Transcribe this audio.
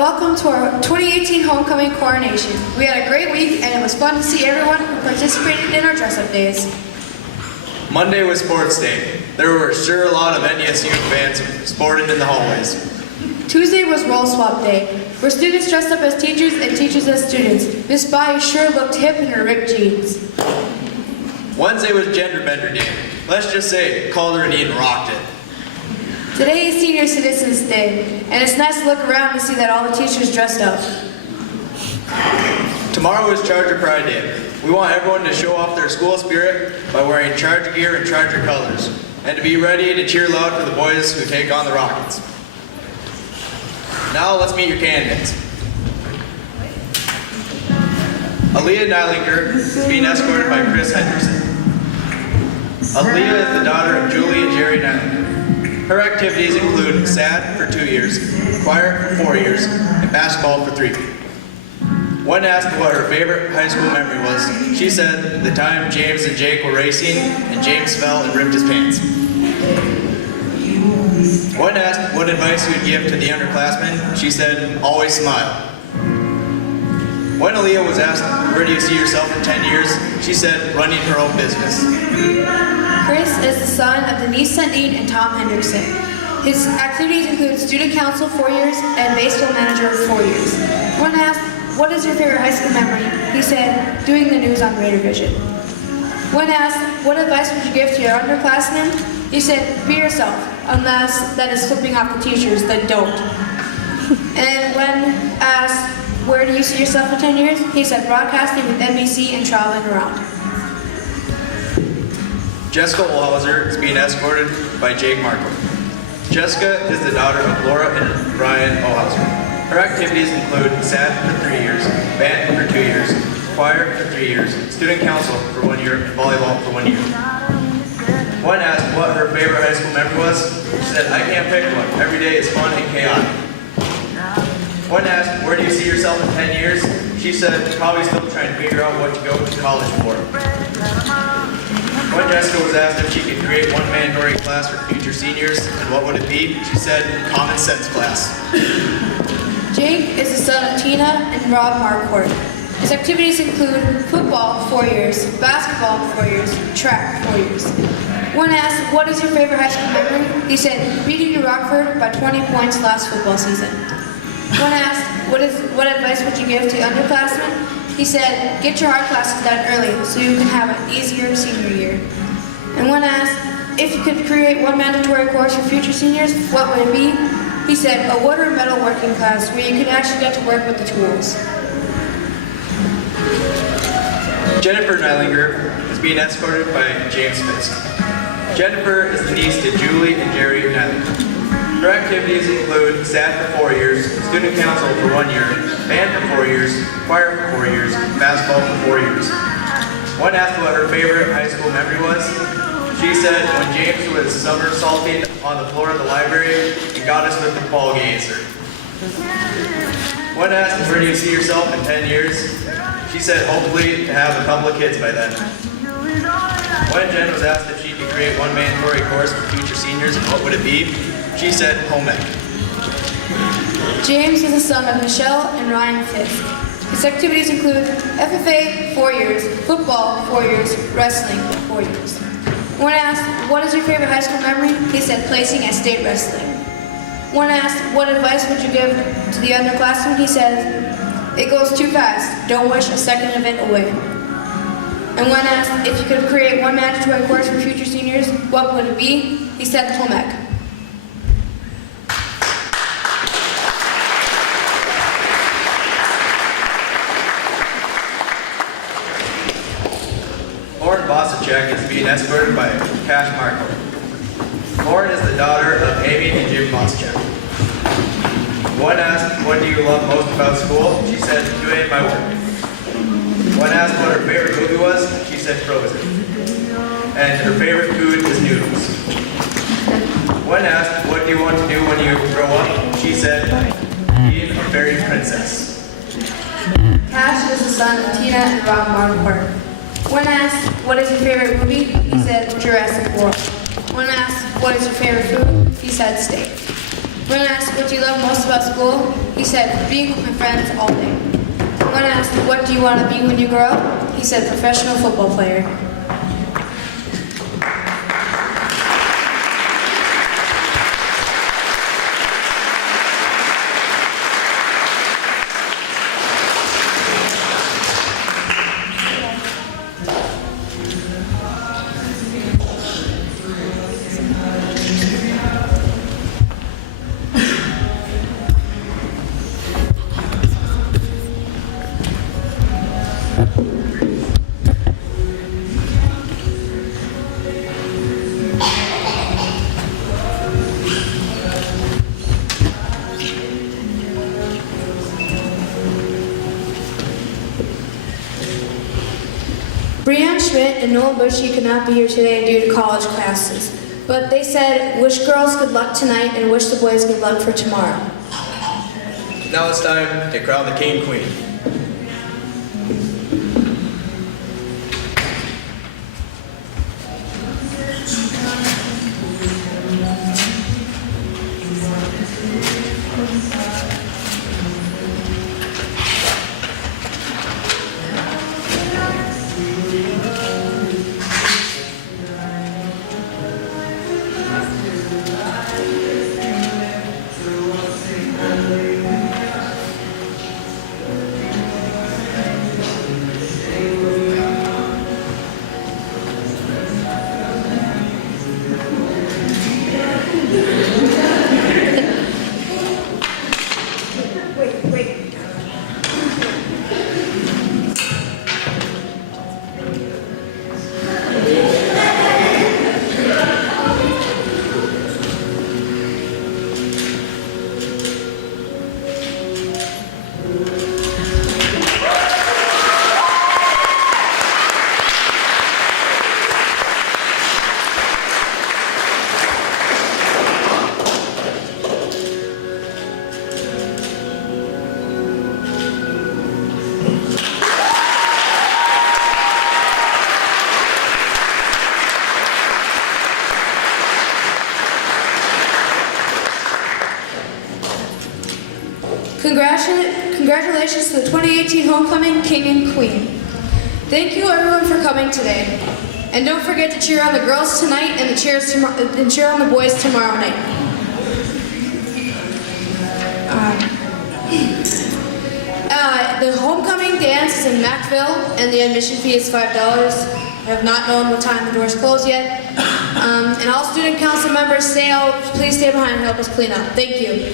welcome to our 2018 Homecoming Coronation. We had a great week and it was fun to see everyone who participated in our dress-up days. Monday was sports day. There were sure a lot of NDSU fans sporting in the hallways. Tuesday was roll swap day, where students dressed up as teachers and teachers as students. Miss Bai sure looked hip in her ripped jeans. Wednesday was gender bender day. Let's just say Calder and Eden rocked it. Today is Senior Citizens Day, and it's nice to look around to see that all the teachers dressed up. Tomorrow is Charger Pride Day. We want everyone to show off their school spirit by wearing Charger gear and Charger colors, and to be ready to cheer loud for the boys who take on the Rockets. Now let's meet your candidates. Aaliyah Nylinger is being escorted by Chris Henderson. Aaliyah is the daughter of Julie and Jerry Nylinger. Her activities include SAD for 2 years, choir for 4 years, and basketball for 3. When asked what her favorite high school memory was, she said the time James and Jake were racing and James fell and ripped his pants. When asked what advice he would give to the underclassmen, she said, always smile. When Aaliyah was asked, where do you see yourself in 10 years, she said, running her own business. Chris is the son of Denise Sundin and Tom Henderson. His activities include student council 4 years and baseball manager 4 years. When asked, what is your favorite high school memory, he said, doing the news on Raider Vision. When asked, what advice would you give to your underclassmen, he said, be yourself, unless that is flipping off the teachers, then don't. And when asked, where do you see yourself in 10 years, he said, broadcasting with NBC and traveling around. Jessica Olhauser is being escorted by Jake Markle. Jessica is the daughter of Laura and Brian Olhauser. Her activities include SAD for 3 years, band for 2 years, choir for 3 years, student council for 1 year, and volleyball for 1 year. When asked what her favorite high school memory was, she said, I can't pick one. Every day is fun and chaotic. When asked, where do you see yourself in 10 years, she said, probably still trying to figure out what to go to college for. When Jessica was asked if she could create one mandatory class for future seniors, and what would it be, she said, common sense class. Jake is the son of Tina and Rob Marquardt. His activities include football 4 years, basketball 4 years, track 4 years. When asked, what is your favorite high school memory, he said, beating New Rockford by 20 points last football season. When asked, what advice would you give to underclassmen, he said, get your hard classes done early so you can have an easier senior year. And when asked if you could create one mandatory course for future seniors, what would it be? He said, a wood or metal working class where you could actually get to work with the tools. Jennifer Nylinger is being escorted by James Fisk. Jennifer is the niece to Julie and Jerry Nylinger. Her activities include SAD for 4 years, student council for 1 year, band for 4 years, choir for 4 years, basketball for 4 years. When asked what her favorite high school memory was, she said when James was somersaulting on the floor of the library and got us with the ball gazer. When asked where do you see yourself in 10 years, she said hopefully to have a couple of kids by then. When Jen was asked if she could create one mandatory course for future seniors and what would it be, she said home ec. James is the son of Michelle and Ryan Fisk. His activities include FFA 4 years, football 4 years, wrestling 4 years. When asked, what is your favorite high school memory, he said placing at state wrestling. When asked, what advice would you give to the underclassmen, he said, it goes too fast, don't wish a second event away. And when asked if you could create one mandatory course for future seniors, what would it be, he said home ec. Lauren Bosacek is being escorted by Cash Markle. Lauren is the daughter of Amy and Jim Bosacek. When asked, what do you love most about school, she said, doing my work. When asked what her favorite movie was, she said Frozen. And her favorite food is noodles. When asked, what do you want to do when you grow up, she said, being a fairy princess. Cash is the son of Tina and Rob Marquardt. When asked, what is your favorite movie, he said Jurassic World. When asked, what is your favorite food, he said steak. When asked, what do you love most about school? He said, being with my friends all day. When asked, what do you want to be when you grow up? He said, professional football player. Breanne Schmidt and Noel Bushy could not be here today due to college classes, but they said, wish girls good luck tonight and wish the boys good luck for tomorrow. Now it's time to crown the king and queen. Congratulations to the 2018 Homecoming King and Queen. Thank you everyone for coming today. And don't forget to cheer on the girls tonight and cheer on the boys tomorrow night. The homecoming dance is in Macville and the admission fee is $5. I have not known what time the doors close yet. And all student council members, please stay behind and help us clean up. Thank you.